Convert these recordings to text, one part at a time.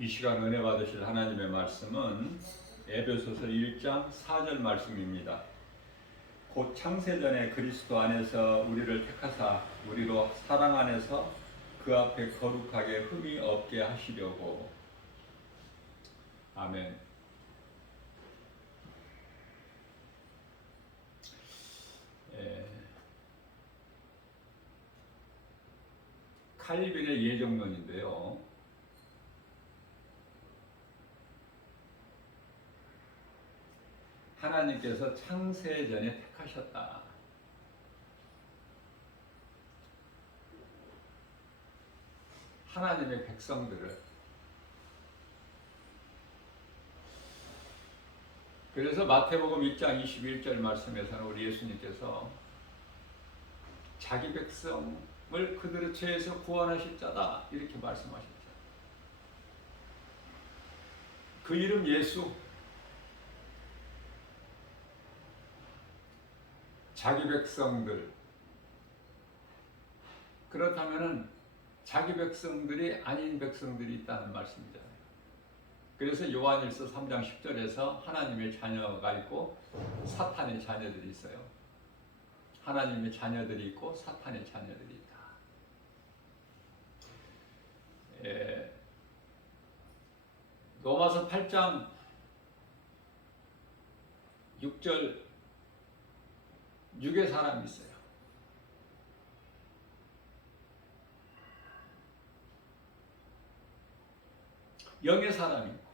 이 시간 은혜 받으실 하나님의 말씀은 에베소서 1장 4절 말씀입니다. 곧 창세전에 그리스도 안에서 우리를 택하사 우리로 사랑 안에서 그 앞에 거룩하게 흠이 없게 하시려고. 아멘. 칼빈의 예정론인데요. 하나님께서 창세전에 택하셨다. 하나님의 백성들을. 그래서 마태복음 1장 21절 말씀에서는 우리 예수님께서 자기 백성을 그들의 죄에서 구원하실 자다 이렇게 말씀하셨죠. 그 이름 예수. 자기 백성들. 그렇다면은 자기 백성들이 아닌 백성들이 있다는 말씀이잖아요. 그래서 요한일서 3장 10절에서 하나님의 자녀가 있고 사탄의 자녀들이 있어요. 하나님의 자녀들이 있고 사탄의 자녀들이 있다. 로마서 8장 6절 육의 사람이 있어요. 영의 사람이 있고.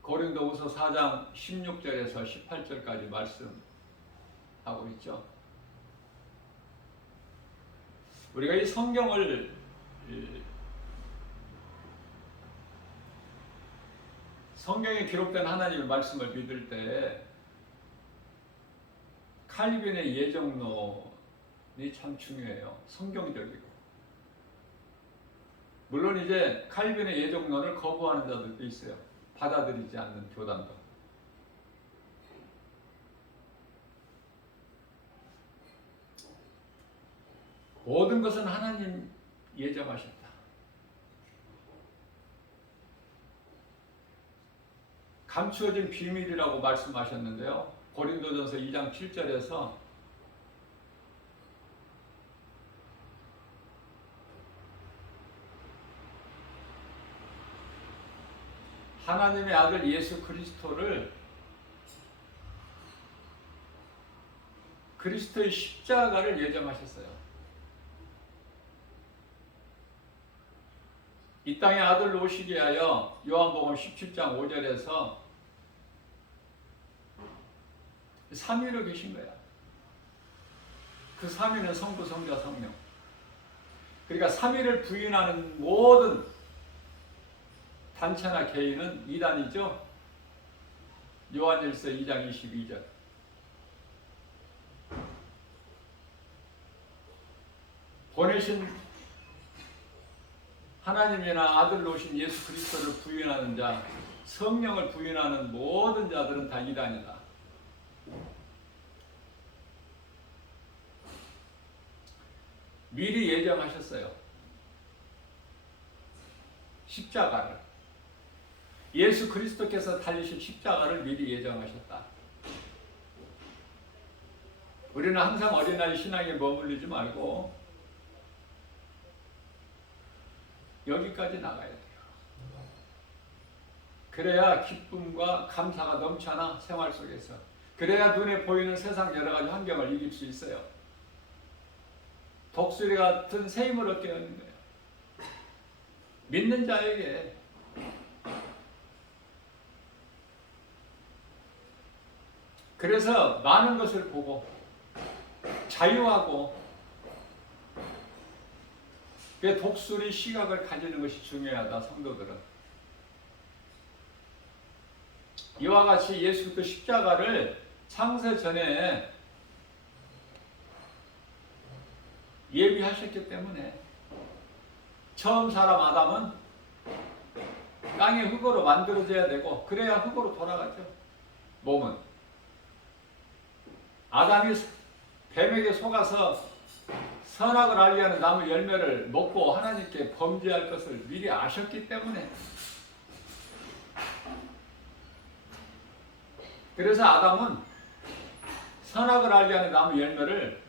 고린도후서 4장 16절에서 18절까지 말씀하고 있죠. 우리가 이 성경에 기록된 하나님의 말씀을 믿을 때 칼빈의 예정론이 참 중요해요. 성경적이고. 물론 이제 칼빈의 예정론을 거부하는 자들도 있어요. 받아들이지 않는 교단도. 모든 것은 하나님 예정하셨다. 감추어진 비밀이라고 말씀하셨는데요. 고린도전서 2장 7절에서 하나님의 아들 예수 그리스도를 그리스도의 십자가를 예정하셨어요. 이 땅에 아들로 오시게 하여 요한복음 17장 5절에서 3위로 계신 거야. 그 3위는 성부, 성자, 성령. 그러니까 3위를 부인하는 모든 단체나 개인은 이단이죠. 요한일서 2장 22절. 보내신 하나님이나 아들로 오신 예수 그리스도를 부인하는 자, 성령을 부인하는 모든 자들은 다 이단이다. 미리 예정하셨어요. 십자가를. 예수 그리스도께서 달리신 십자가를 미리 예정하셨다. 우리는 항상 어린아이 신앙에 머물리지 말고 여기까지 나가야 돼요. 그래야 기쁨과 감사가 넘쳐나 생활 속에서. 그래야 눈에 보이는 세상 여러 가지 환경을 이길 수 있어요. 독수리 같은 새 힘을 얻게 하는 거예요. 믿는 자에게. 그래서 많은 것을 보고 자유하고 독수리 시각을 가지는 것이 중요하다. 성도들은 이와 같이 예수 그리스도 십자가를 창세 전에 예비하셨기 때문에 처음 사람 아담은 땅의 흙으로 만들어져야 되고 그래야 흙으로 돌아가죠. 몸은 아담이 뱀에게 속아서 선악을 알게 하는 나무 열매를 먹고 하나님께 범죄할 것을 미리 아셨기 때문에. 그래서 아담은 선악을 알게 하는 나무 열매를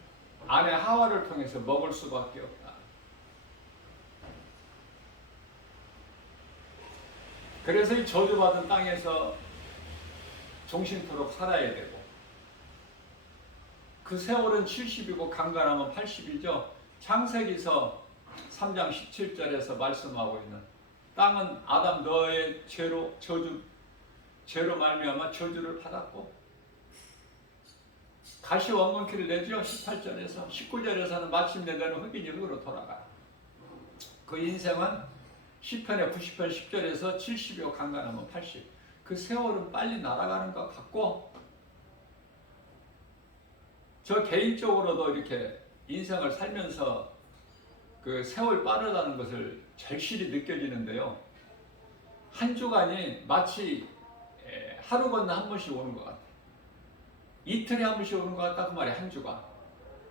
아내 하와를 통해서 먹을 수밖에 없다. 그래서 이 저주받은 땅에서 종신토록 살아야 되고, 그 세월은 70이고 강간하면 80이죠. 창세기서 3장 17절에서 말씀하고 있는, 땅은 아담 너의 죄로 말미암아 저주를 받았고, 다시 원건키를 내죠. 18절에서 19절에서는 마침내 너는 흑인이 흑으로 돌아가. 그 인생은 시편의 90편 10절에서 70이고 강간하면 80. 그 세월은 빨리 날아가는 것 같고, 저 개인적으로도 이렇게 인생을 살면서 그 세월 빠르다는 것을 절실히 느껴지는데요. 한 주간이 마치 하루 건너 한 번씩 오는 것 같아요. 이틀에 한 번씩 오는 것 같다 그 말이에요. 한 주가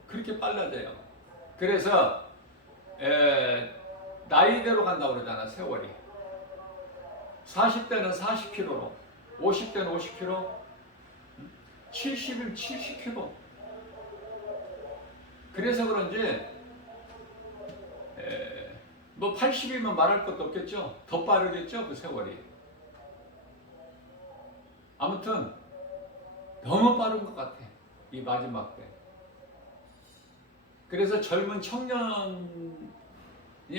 그렇게 빨라져요. 그래서 나이대로 간다고 그러잖아. 세월이 40대는 40km로, 50대는 50km, 70이면 70km. 그래서 그런지 뭐 80이면 말할 것도 없겠죠. 더 빠르겠죠. 그 세월이. 아무튼 너무 빠른 것 같아. 이 마지막 때. 그래서 젊은 청년이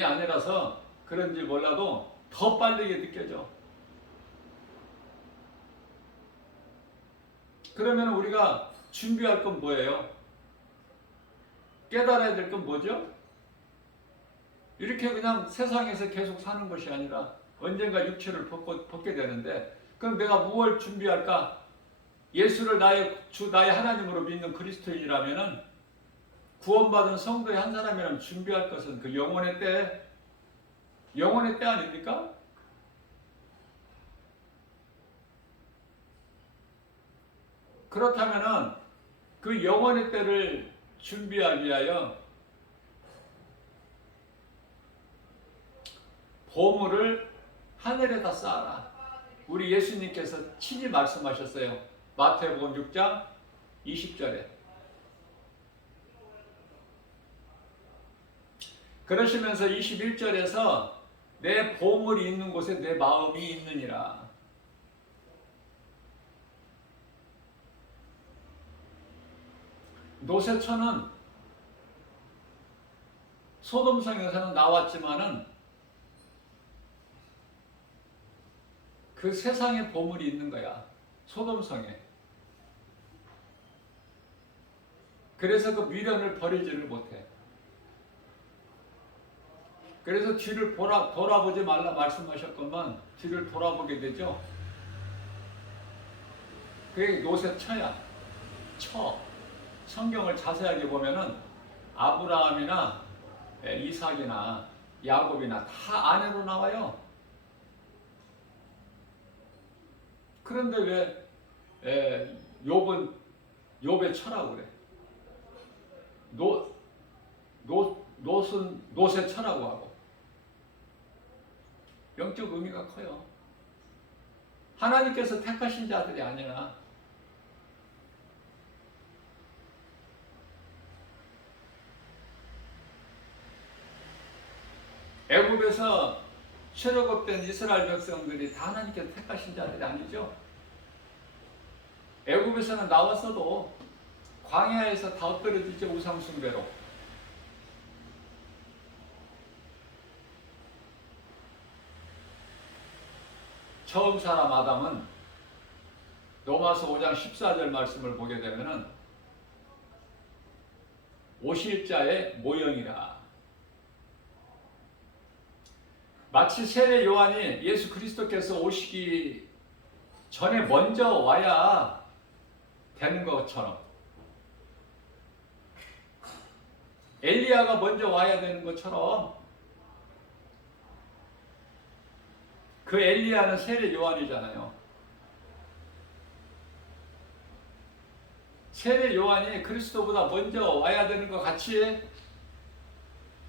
아니라서 그런지 몰라도 더 빠르게 느껴져. 그러면 우리가 준비할 건 뭐예요? 깨달아야 될 건 뭐죠? 이렇게 그냥 세상에서 계속 사는 것이 아니라 언젠가 육체를 벗게 되는데, 그럼 내가 무엇을 준비할까? 예수를 나의 주, 나의 하나님으로 믿는 그리스도인이라면은, 구원받은 성도의 한 사람이라면 준비할 것은 그 영혼의 때 아닙니까? 그렇다면은 그 영혼의 때를 준비하기 위하여 보물을 하늘에다 쌓아라. 우리 예수님께서 친히 말씀하셨어요. 마태복음 6장 20절에. 그러시면서 21절에서 내 보물이 있는 곳에 내 마음이 있느니라. 노새처는 소돔성에서는 나왔지만은 그 세상에 보물이 있는 거야. 소돔성에. 그래서 그 미련을 버리지를 못해. 그래서 뒤를 돌아보지 말라 말씀하셨건만 뒤를 돌아보게 되죠. 그게 노새처야. 성경을 자세하게 보면은 아브라함이나 이삭이나 야곱이나 다 아내로 나와요. 그런데 왜 욥은 욥의 처라고 그래? 노은 노새 처라고 하고. 영적 의미가 커요. 하나님께서 택하신 자들이 아니라 애굽에서 출애굽된 이스라엘 백성들이 다 하나님께서 택하신 자들이 아니죠. 애굽에서는 나왔어도 광야에서 다 엎드려지죠. 우상숭배로. 처음 사람 아담은 로마서 5장 14절 말씀을 보게 되면은 오실 자의 모형이라. 마치 세례 요한이 예수 그리스도께서 오시기 전에 먼저 와야 되는 것처럼, 엘리야가 먼저 와야 되는 것처럼, 그 엘리야는 세례 요한이잖아요. 세례 요한이 그리스도보다 먼저 와야 되는 것 같이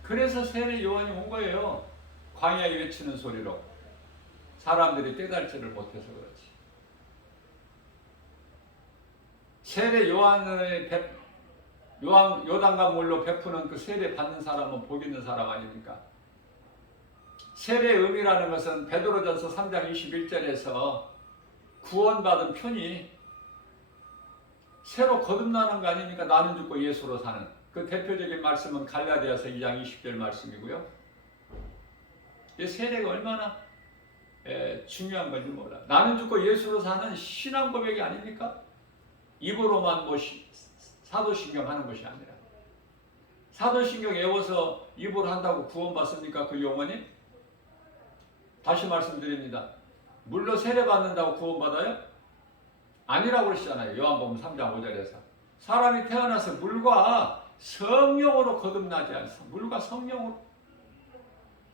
그래서 세례 요한이 온 거예요. 광야에 외치는 소리로. 사람들이 깨달지를 못해서 그렇지. 세례 요한의 요단강 물로 베푸는 그 세례 받는 사람은 복 있는 사람 아닙니까? 세례의 의미라는 것은 베드로전서 3장 21절에서 구원받은 편이 새로 거듭나는 거 아닙니까? 나는 죽고 예수로 사는 그 대표적인 말씀은 갈라디아서 2장 20절 말씀이고요. 이 세례가 얼마나 중요한 건지 몰라. 나는 죽고 예수로 사는 신앙 고백이 아닙니까? 입으로만 사도신경 하는 것이 아니라. 사도신경 외워서 입으로 한다고 구원받습니까? 그 영혼이? 다시 말씀드립니다. 물로 세례받는다고 구원받아요? 아니라고 그러시잖아요. 요한복음 3장 5절에서. 사람이 태어나서 물과 성령으로 거듭나지 않습니다. 물과 성령으로.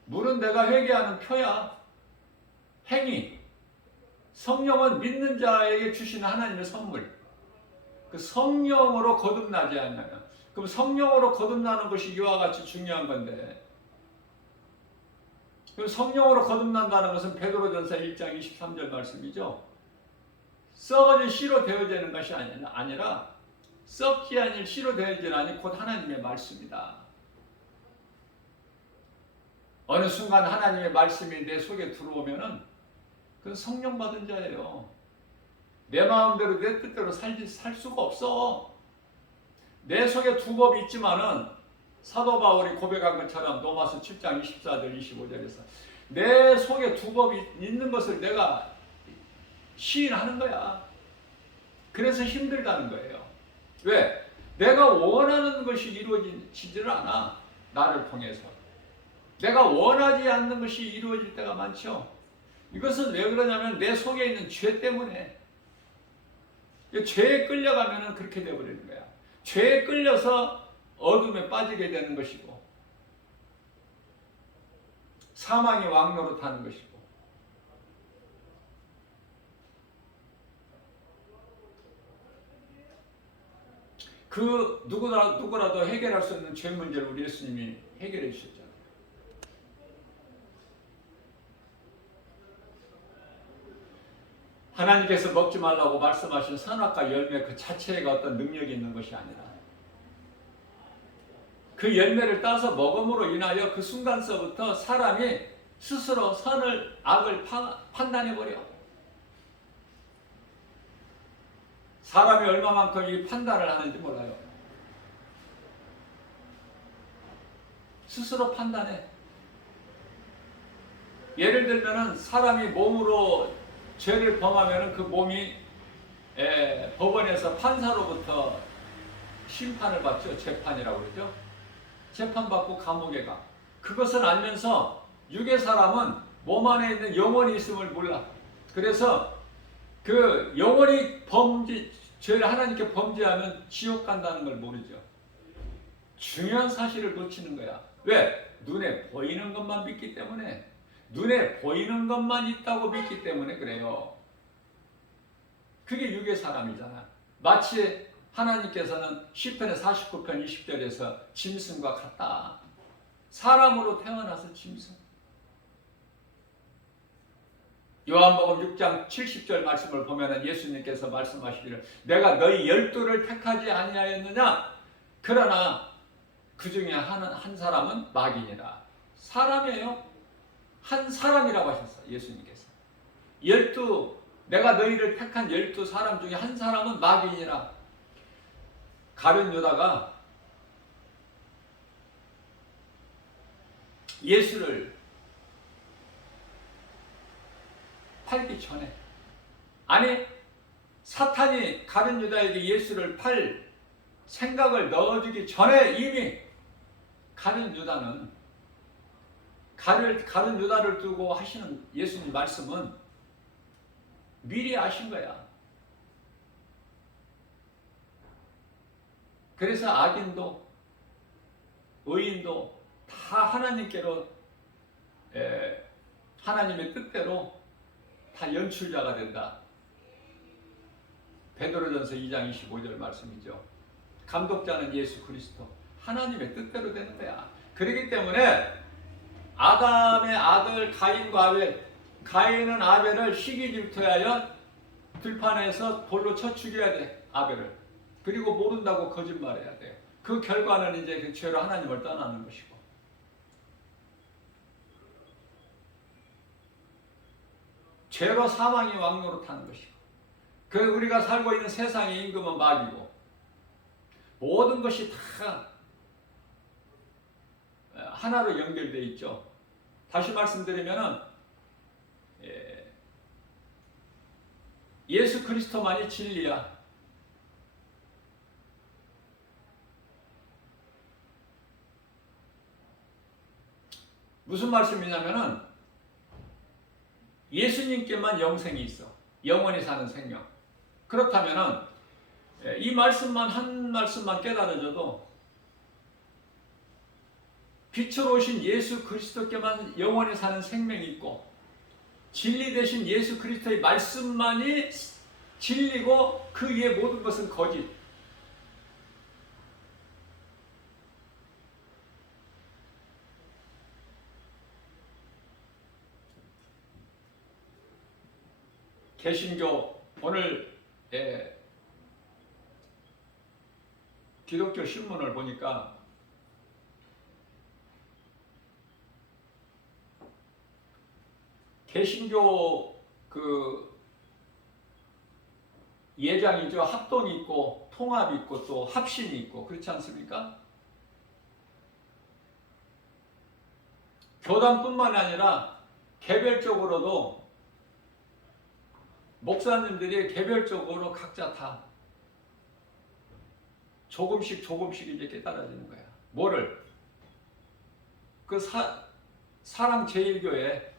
물은 내가 회개하는 표야. 행위. 성령은 믿는 자에게 주시는 하나님의 선물. 그 성령으로 거듭나지 않냐면, 그럼 성령으로 거듭나는 것이 이와 같이 중요한 건데, 그럼 성령으로 거듭난다는 것은 베드로전서 1장 23절 말씀이죠. 썩어진 씨로 되어지는 것이 아니라 썩지 아닐 씨로 되어지나니 곧 하나님의 말씀이다. 어느 순간 하나님의 말씀이 내 속에 들어오면은 그건 성령 받은 자예요. 내 마음대로 내 뜻대로 살 수가 없어. 내 속에 두 법이 있지만은 사도 바울이 고백한 것처럼 로마서 7장 24절 25절에서 내 속에 두 법이 있는 것을 내가 시인하는 거야. 그래서 힘들다는 거예요. 왜? 내가 원하는 것이 이루어지지를 않아. 나를 통해서. 내가 원하지 않는 것이 이루어질 때가 많죠. 이것은 왜 그러냐면 내 속에 있는 죄 때문에. 죄에 끌려가면 그렇게 되어버리는 거야. 죄에 끌려서 어둠에 빠지게 되는 것이고 사망의 왕노릇 하는 것이고 그 누구라도 해결할 수 있는 죄 문제를 우리 예수님이 해결해 주셨잖아요. 하나님께서 먹지 말라고 말씀하신 선악과 열매 그 자체가 어떤 능력이 있는 것이 아니라 그 열매를 따서 먹음으로 인하여 그 순간서부터 사람이 스스로 선을 악을 판단해버려. 사람이 얼마만큼 이 판단을 하는지 몰라요. 스스로 판단해. 예를 들면 사람이 몸으로 죄를 범하면 그 몸이 법원에서 판사로부터 심판을 받죠. 재판이라고 그러죠. 재판받고 감옥에 가. 그것을 알면서 육의 사람은 몸 안에 있는 영혼이 있음을 몰라. 그래서 그 영혼이 죄를 하나님께 범죄하면 지옥 간다는 걸 모르죠. 중요한 사실을 놓치는 거야. 왜? 눈에 보이는 것만 믿기 때문에. 눈에 보이는 것만 있다고 믿기 때문에 그래요. 그게 육의 사람이잖아. 마치 하나님께서는 시편의 49편 20절에서 짐승과 같다. 사람으로 태어나서 짐승. 요한복음 6장 70절 말씀을 보면 예수님께서 말씀하시기를 내가 너희 12를 택하지 아니하였느냐? 그러나 그 중에 한 사람은 마귀니라. 사람이에요. 한 사람이라고 하셨어요. 예수님께서. 내가 너희를 택한 12사람 중에 한 사람은 마귀니라. 가룟 유다가 예수를 팔기 전에, 아니 사탄이 가룟 유다에게 예수를 팔 생각을 넣어주기 전에 이미 가룟 유다는 가룟 유다를 두고 하시는 예수님 말씀은 미리 아신 거야. 그래서 악인도 의인도 다 하나님께로 하나님의 뜻대로 다 연출자가 된다. 베드로전서 2장 25절 말씀이죠. 감독자는 예수 그리스도. 하나님의 뜻대로 되는 거야. 그렇기 때문에 아담의 아들 가인과 아벨, 가인은 아벨을 시기 질투하여 들판에서 돌로 쳐 죽여야 돼, 아벨을. 그리고 모른다고 거짓말해야 돼요. 그 결과는 이제 그 죄로 하나님을 떠나는 것이고, 죄로 사망이 왕노릇하는 것이고, 그 우리가 살고 있는 세상의 임금은 마귀고, 모든 것이 다 하나로 연결되어 있죠. 다시 말씀드리면은 예수 그리스도만이 진리야. 무슨 말씀이냐면은 예수님께만 영생이 있어. 영원히 사는 생명. 그렇다면은 이 말씀만, 한 말씀만 깨달아져도 빛으로 오신 예수 그리스도께만 영원히 사는 생명이 있고, 진리 되신 예수 그리스도의 말씀만이 진리고 그 위에 모든 것은 거짓. 개신교 오늘 기독교 신문을 보니까 개신교 그 예장이죠. 합동이 있고 통합이 있고 또 합심이 있고, 그렇지 않습니까? 교단뿐만 아니라 개별적으로도 목사님들이 개별적으로 각자 다 조금씩 이제 깨달아지는 거야. 뭐를? 그 사랑 제일교회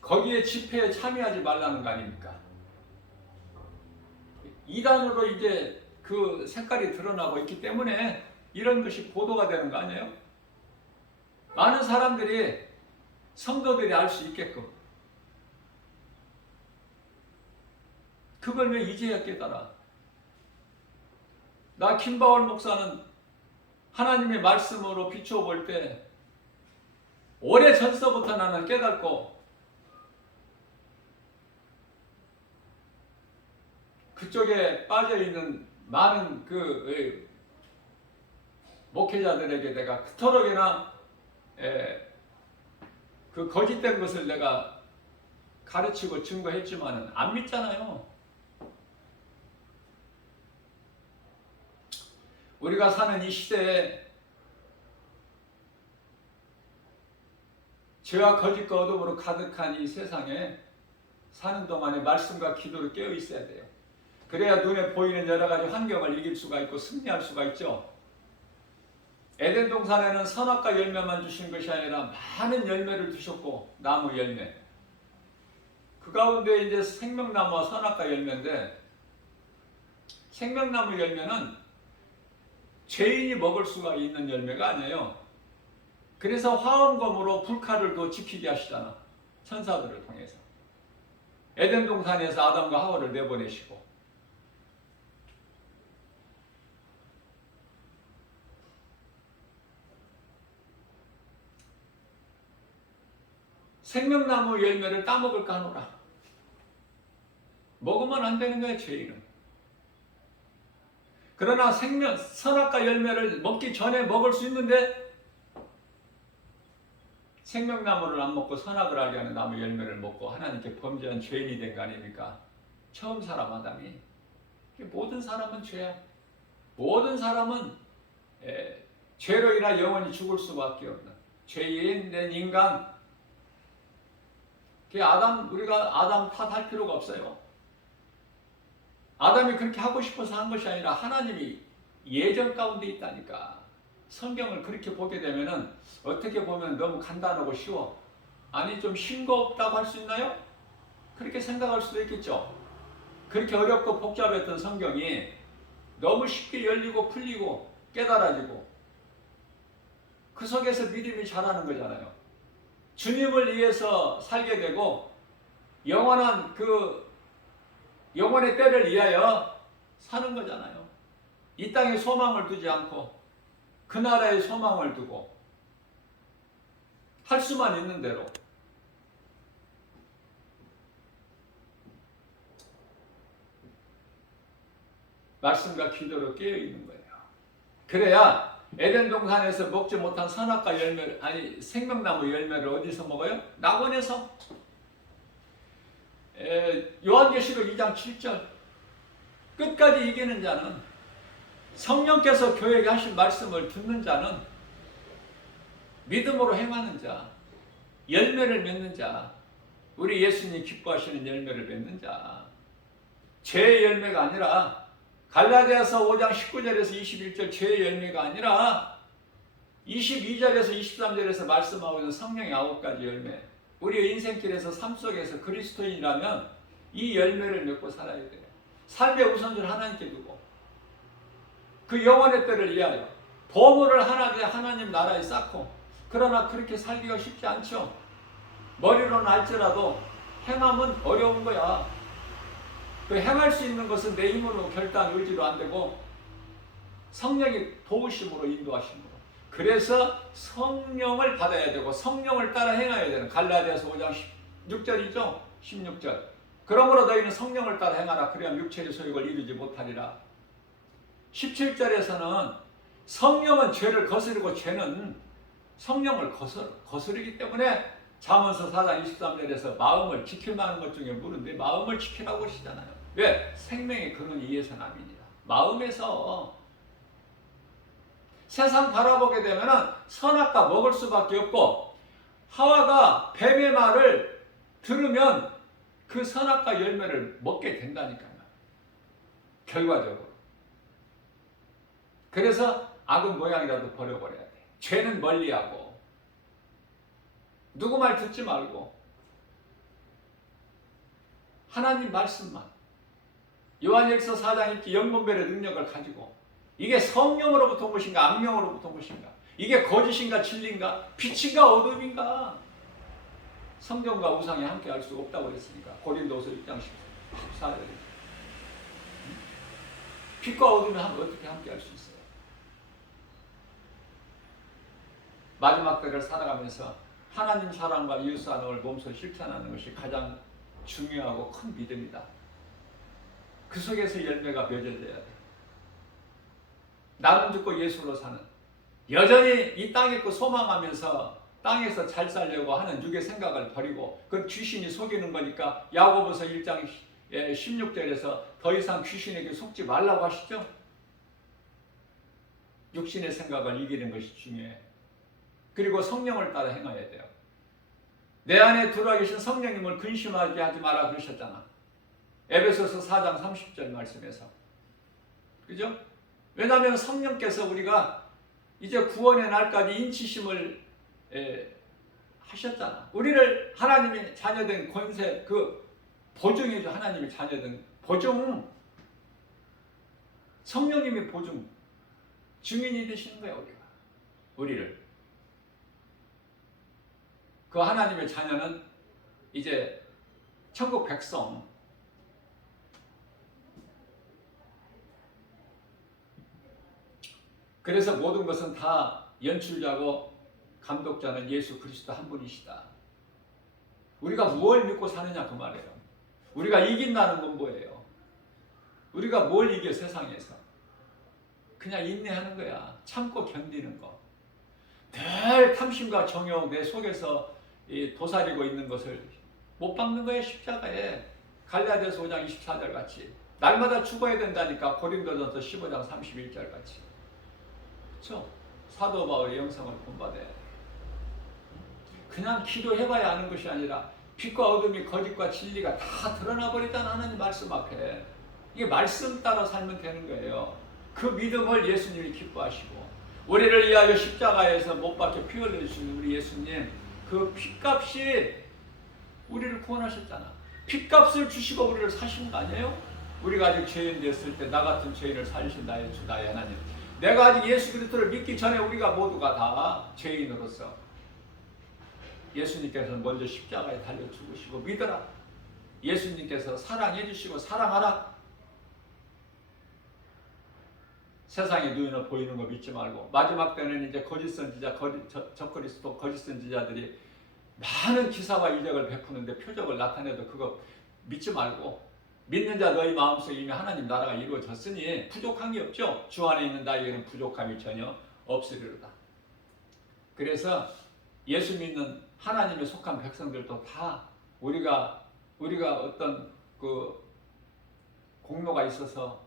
거기에 집회에 참여하지 말라는 거 아닙니까? 이단으로 이제 그 색깔이 드러나고 있기 때문에 이런 것이 보도가 되는 거 아니에요? 많은 사람들이, 성도들이 알 수 있게끔. 그걸 왜 이제야 깨달아? 나 김바월 목사는 하나님의 말씀으로 비춰볼 때 오래 전서부터 나는 깨닫고, 그쪽에 빠져있는 많은 그 목회자들에게 내가 그토록이나 그 거짓된 것을 내가 가르치고 증거했지만은 안 믿잖아요. 우리가 사는 이 시대에 죄와 거짓과 어둠으로 가득한 이 세상에 사는 동안에 말씀과 기도를 깨어 있어야 돼요. 그래야 눈에 보이는 여러 가지 환경을 이길 수가 있고 승리할 수가 있죠. 에덴 동산에는 선악과 열매만 주신 것이 아니라 많은 열매를 주셨고, 나무 열매. 그 가운데 이제 생명나무와 선악과 열매인데, 생명나무 열매는 죄인이 먹을 수가 있는 열매가 아니에요. 그래서 화엄검으로 불칼을 또 지키게 하시잖아. 천사들을 통해서. 에덴 동산에서 아담과 하와를 내보내시고, 생명나무 열매를 따먹을까 하노라. 먹으면 안 되는 거야, 죄인은. 그러나 선악과 열매를 먹기 전에 먹을 수 있는데, 생명나무를 안 먹고 선악을 알게 하는 나무 열매를 먹고 하나님께 범죄한 죄인이 된 거 아닙니까? 처음 사람 아담이. 모든 사람은 죄야. 모든 사람은 죄로 인하 영원히 죽을 수밖에 없는 죄인 된 인간. 우리가 아담 탓할 필요가 없어요. 아담이 그렇게 하고 싶어서 한 것이 아니라 하나님이 예정 가운데 있다니까. 성경을 그렇게 보게 되면은 어떻게 보면 너무 간단하고 쉬워. 아니, 좀 싱겁다고 할 수 있나요? 그렇게 생각할 수도 있겠죠. 그렇게 어렵고 복잡했던 성경이 너무 쉽게 열리고 풀리고 깨달아지고, 그 속에서 믿음이 자라는 거잖아요. 주님을 위해서 살게 되고 영원한 그 영원의 때를 위하여 사는 거잖아요. 이 땅에 소망을 두지 않고 그 나라에 소망을 두고 할 수만 있는 대로 말씀과 기도로 깨어 있는 거예요. 그래야 에덴 동산에서 먹지 못한 선악과 열매를, 아니 생명나무 열매를 어디서 먹어요? 낙원에서. 요한계시록 2장 7절 끝까지 이기는 자는, 성령께서 교회에게 하신 말씀을 듣는 자는, 믿음으로 행하는 자, 열매를 맺는 자, 우리 예수님 기뻐하시는 열매를 맺는 자, 죄의 열매가 아니라, 갈라디아서 5장 19절에서 21절 죄의 열매가 아니라 22절에서 23절에서 말씀하고 있는 성령의 9가지 열매, 우리의 인생길에서 삶 속에서 그리스도인이라면 이 열매를 맺고 살아야 돼요. 삶의 우선순위를 하나님께 두고 그 영원의 때를 위하여 보물을 하나님 나라에 쌓고, 그러나 그렇게 살기가 쉽지 않죠. 머리로는 알지라도 행함은 어려운 거야. 그 행할 수 있는 것은 내 힘으로 결단 의지로 안 되고 성령의 도우심으로 인도하심으로. 그래서 성령을 받아야 되고 성령을 따라 행해야 되는, 갈라디아서 5장 16절이죠. 16절. 그러므로 너희는 성령을 따라 행하라. 그래야 육체의 소욕을 이루지 못하리라. 17절에서는 성령은 죄를 거스르고 죄는 성령을 거스르기 때문에 잠언서 4장 23절에서 마음을 지킬 만한 것 중에 물은데 마음을 지키라고 하시잖아요. 왜? 생명의 근원이 이에서 남이니라. 마음에서. 세상 바라보게 되면 선악과 먹을 수밖에 없고, 하와가 뱀의 말을 들으면 그 선악과 열매를 먹게 된다니까요. 결과적으로. 그래서 악은 모양이라도 버려버려야 돼. 죄는 멀리하고 누구 말 듣지 말고 하나님 말씀만, 요한일서 4장 읽기 영분별의 능력을 가지고, 이게 성령으로부터 온 것인가 악령으로부터 온 것인가, 이게 거짓인가 진리인가, 빛인가 어둠인가, 성경과 우상이 함께 할 수 없다고 그랬으니까 고린도서 6장 14절에 빛과 어둠이 어떻게 함께 할 수 있어요? 마지막 때를 살아가면서 하나님 사랑과 이웃 사랑을 몸소 실천하는 것이 가장 중요하고 큰 믿음이다. 그 속에서 열매가 맺어져야 돼. 나는 죽고 예수로 사는, 여전히 이 땅에 있고 소망하면서 땅에서 잘 살려고 하는 육의 생각을 버리고, 그 귀신이 속이는 거니까 야고보서 1장 16절에서 더 이상 귀신에게 속지 말라고 하시죠. 육신의 생각을 이기는 것이 중요해. 그리고 성령을 따라 행해야 돼요. 내 안에 들어와 계신 성령님을 근심하게 하지 마라 그러셨잖아. 에베소서 4장 30절 말씀에서. 그죠? 왜냐하면 성령께서 우리가 이제 구원의 날까지 인치심을 하셨잖아. 우리를 하나님의 자녀된 권세, 그 보증이죠. 하나님의 자녀된 보증. 성령님의 보증. 증인이 되시는 거야, 우리를. 그 하나님의 자녀는 이제 천국 백성, 그래서 모든 것은 다 연출자고 감독자는 예수 그리스도 한 분이시다. 우리가 무엇을 믿고 사느냐 그 말이에요. 우리가 이긴다는 건 뭐예요? 우리가 뭘 이겨 세상에서? 그냥 인내하는 거야. 참고 견디는 거. 늘 탐심과 정욕 내 속에서 도사리고 있는 것을 못 박는 거예요. 십자가에. 갈라디아서 5장 24절 같이. 날마다 죽어야 된다니까. 고린도전서 15장 31절 같이. 그렇죠? 사도 바울의 영성을 본받아야 돼. 그냥 기도해봐야 하는 것이 아니라 빛과 어둠이 거짓과 진리가 다 드러나 버리잖아. 하나님 말씀 앞에. 이게 말씀 따라 살면 되는 거예요. 그 믿음을 예수님이 기뻐하시고, 우리를 위하여 십자가에서 못 박혀 피 흘려주시는 우리 예수님, 그 핏값이 우리를 구원하셨잖아. 핏값을 주시고 우리를 사신 거 아니에요? 우리가 아직 죄인 됐을 때 나 같은 죄인을 살리신 나의 주 나의 하나님. 내가 아직 예수 그리스도를 믿기 전에 우리가 모두가 다 죄인으로서 예수님께서는 먼저 십자가에 달려 죽으시고 믿어라. 예수님께서 사랑해 주시고 사랑하라. 세상의 눈에 보이는 거 믿지 말고, 마지막 때는 이제 거짓 선지자, 적그리스도, 거짓 선지자들이 많은 기사와 이적을 베푸는데 표적을 나타내도 그거 믿지 말고, 믿는 자 너희 마음속에 이미 하나님 나라가 이루어졌으니 부족한 게 없죠. 주 안에 있는 나에게는 부족함이 전혀 없으리로다. 그래서 예수 믿는 하나님에 속한 백성들도 다 우리가 어떤 그 공로가 있어서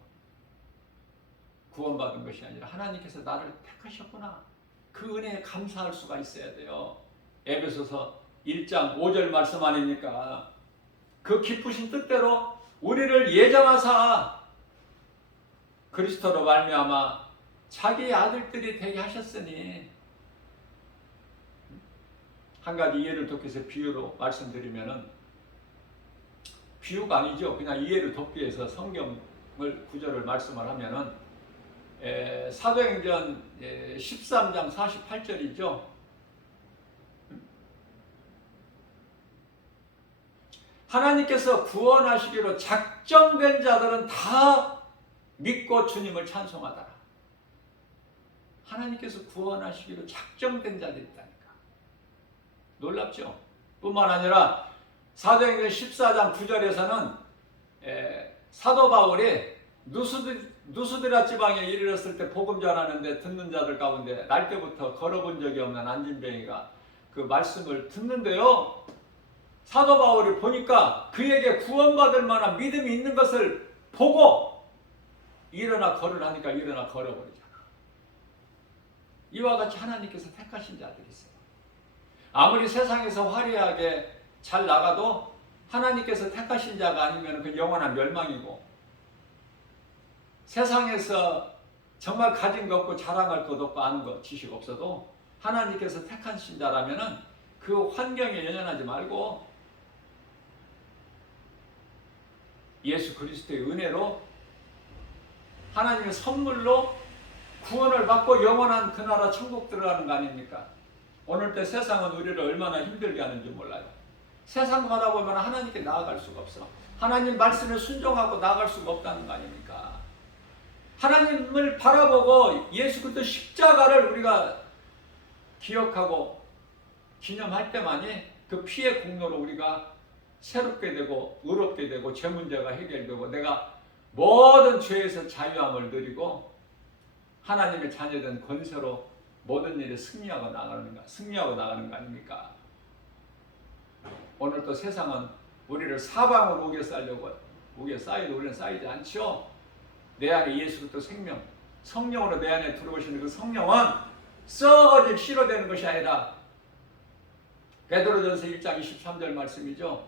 구원받은 것이 아니라 하나님께서 나를 택하셨구나, 그 은혜에 감사할 수가 있어야 돼요. 에베소서 1장 5절 말씀 아닙니까? 그 기쁘신 뜻대로 우리를 예정하사 그리스도로 말미암아 자기의 아들들이 되게 하셨으니, 한 가지 이해를 돕기 위해서 비유로 말씀드리면은, 비유가 아니죠. 그냥 이해를 돕기 위해서 성경을 구절을 말씀을 하면은, 사도행전 13장 48절이죠. 하나님께서 구원하시기로 작정된 자들은 다 믿고 주님을 찬송하더라. 하나님께서 구원하시기로 작정된 자들이 있다니까. 놀랍죠? 뿐만 아니라 사도행전 14장 9절에서는 사도 바울이 누스드라 지방에 이르렀을 때 복음 전하는데 듣는 자들 가운데 날 때부터 걸어본 적이 없는 안진뱅이가 그 말씀을 듣는데요, 사도 바울이 보니까 그에게 구원받을 만한 믿음이 있는 것을 보고 일어나 걸으라니까 일어나 걸어버리잖아. 이와 같이 하나님께서 택하신 자들이 있어요. 아무리 세상에서 화려하게 잘 나가도 하나님께서 택하신 자가 아니면 그 영원한 멸망이고, 세상에서 정말 가진 것 없고 자랑할 것 없고 아는 것 지식 없어도 하나님께서 택하신 자라면은 그 환경에 연연하지 말고 예수 그리스도의 은혜로 하나님의 선물로 구원을 받고 영원한 그 나라 천국 들어가는 거 아닙니까? 오늘 때 세상은 우리를 얼마나 힘들게 하는지 몰라요. 세상 바라보면 하나님께 나아갈 수가 없어. 하나님 말씀에 순종하고 나아갈 수가 없다는 거 아닙니까? 하나님을 바라보고 예수 그리스도 십자가를 우리가 기억하고 기념할 때만이 그 피의 공로로 우리가 새롭게 되고 의롭게 되고 죄 문제가 해결되고 내가 모든 죄에서 자유함을 누리고 하나님의 자녀된 권세로 모든 일에 승리하고 나가는 거 아닙니까? 오늘 또 세상은 우리를 사방으로 우겨 쌓이도 우리는 쌓이지 않죠. 내 안에 예수 그리스도 생명, 성령으로 내 안에 들어오시는 그 성령은 썩어질 씨로 되는 것이 아니라, 베드로전서 1장 23절 말씀이죠.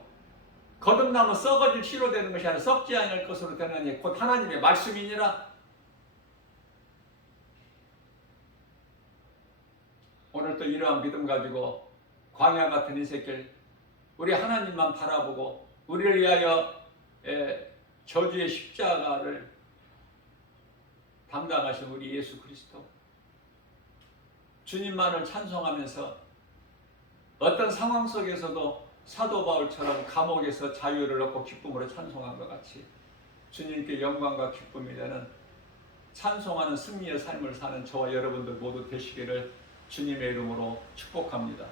거듭나면 썩어질 씨로 되는 것이 아니라 썩지 않을 것으로 되느니 곧 하나님의 말씀이니라. 오늘 또 이러한 믿음 가지고 광야 같은 인생길 우리 하나님만 바라보고 우리를 위하여 저주의 십자가를 담당하신 우리 예수 그리스도, 주님만을 찬송하면서 어떤 상황 속에서도 사도 바울처럼 감옥에서 자유를 얻고 기쁨으로 찬송한 것 같이 주님께 영광과 기쁨이 되는 찬송하는 승리의 삶을 사는 저와 여러분들 모두 되시기를 주님의 이름으로 축복합니다.